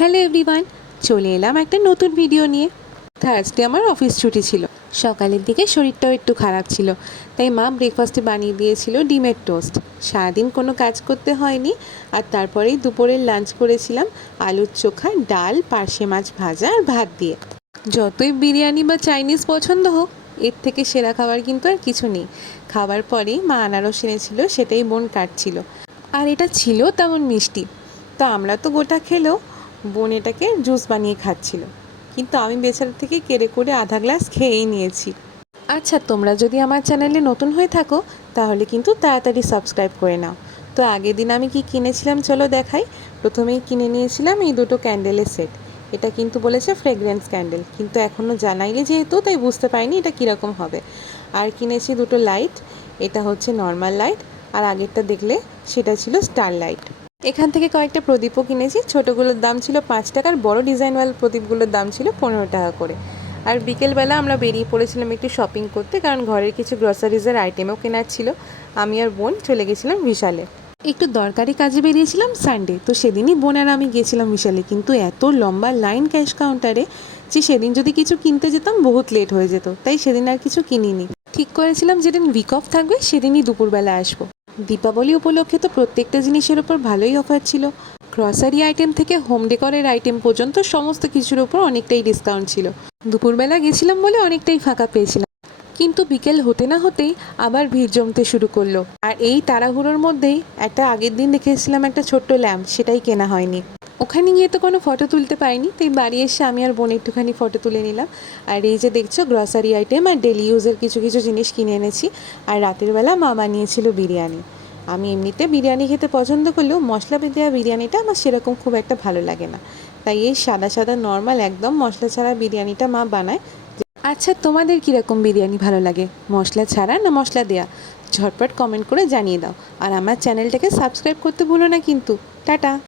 Hello everyone, চলে এলাম একটা নতুন ভিডিও নিয়ে। থার্সডে আমার অফিস ছুটি ছিল। সকালের দিকে শরীরটাও একটু খারাপ ছিল, তাই মা ব্রেকফাস্টে বানিয়ে দিয়েছিল ডিমের টোস্ট। সারাদিন কোনো কাজ করতে হয়নি। আর তারপরেই দুপুরের লাঞ্চ করেছিলাম আলুর চোখা, ডাল, পার্শে মাছ ভাজা আর ভাত দিয়ে। যতই বিরিয়ানি বা চাইনিজ পছন্দ হোক, এর থেকে সেরা খাবার কিন্তু আর কিছু নেই। খাবার পরেই মা আনারস এনেছিল, সেটাই বোন কাটছিল। আর এটা ছিল তেমন মিষ্টি। তো আমরা তো গোটা খেলেও বোন এটাকে জুস বানিয়ে খাচ্ছিল, কিন্তু আমি বেচারা থেকে কেড়ে করে আধা গ্লাস খেয়েই নিয়েছি। আচ্ছা, তোমরা যদি আমার চ্যানেলে নতুন হয়ে থাকো তাহলে কিন্তু তাড়াতাড়ি সাবস্ক্রাইব করে নাও। তো আগের দিন আমি কি কিনেছিলাম চলো দেখাই। প্রথমেই কিনে নিয়েছিলাম এই দুটো ক্যান্ডেলের সেট। এটা কিন্তু বলেছে ফ্রেগরেন্স ক্যান্ডেল, কিন্তু এখনও জানাইনি যেহেতু, তাই বুঝতে পারিনি এটা কীরকম হবে। আর কিনেছি দুটো লাইট। এটা হচ্ছে নর্মাল লাইট, আর আগেরটা দেখলে সেটা ছিল স্টার লাইট। এখান থেকে কয়েকটা প্রদীপও কিনেছি। ছোটোগুলোর দাম ছিল 5 টাকা, আর বড়ো ডিজাইনওয়ালা প্রদীপগুলোর দাম ছিল 15 টাকা করে। আর বিকেলবেলা আমরা বেরিয়ে পড়েছিলাম একটু শপিং করতে, কারণ ঘরের কিছু গ্রসারিজের আইটেমও কেনার ছিল। আমি আর বোন চলে গেছিলাম বিশালে। একটু দরকারি কাজে বেরিয়েছিলাম সানডে, তো সেদিনই বোন আর আমি গেছিলাম বিশালে। কিন্তু এত লম্বা লাইন ক্যাশ কাউন্টারে যে সেদিন যদি কিছু কিনতে যেতাম বহুত লেট হয়ে যেত, তাই সেদিন আর কিছু কিনিনি। ঠিক করেছিলাম যেদিন উইক অফ থাকবে সেদিনই দুপুরবেলা আসবো। দীপাবলি উপলক্ষে তো প্রত্যেকটা জিনিসের ওপর ভালোই অফার ছিল। গ্রসারি আইটেম থেকে হোম ডেকরের আইটেম পর্যন্ত সমস্ত কিছুর ওপর অনেকটাই ডিসকাউন্ট ছিল। দুপুরবেলা গেছিলাম বলে অনেকটাই ফাঁকা পেয়েছিলাম, কিন্তু বিকেল হতে না হতেই আবার ভিড় জমতে শুরু করলো। আর এই তাড়াহুড়োর মধ্যেই একটা আগের দিন দেখেছিলাম একটা ছোট্ট ল্যাম্প, সেটাই কেনা হয়নি। ওখানে গিয়ে তো কোনো ফটো তুলতে পারিনি, তাই বাড়ি এসে আমি আর বোন একটুখানি ফটো তুলে নিলাম। আর এই যে দেখছো গ্রসারি আইটেম আর ডেলি ইউজের কিছু কিছু জিনিস কিনে এনেছি। আর রাতের বেলা মা বানিয়েছিল বিরিয়ানি। আমি এমনিতে বিরিয়ানি খেতে পছন্দ করলেও মশলা দেওয়া বিরিয়ানিটা আমার সেরকম খুব একটা ভালো লাগে না, তাই এই সাদা সাদা নর্মাল একদম মশলা ছাড়া বিরিয়ানিটা মা বানায়। আচ্ছা, তোমাদের কীরকম বিরিয়ানি ভালো লাগে, মশলা ছাড়া না মশলা দেয়া? ঝটপট কমেন্ট করে জানিয়ে দাও। আর আমার চ্যানেলটাকে সাবস্ক্রাইব করতে ভুলো না কিন্তু। টাটা।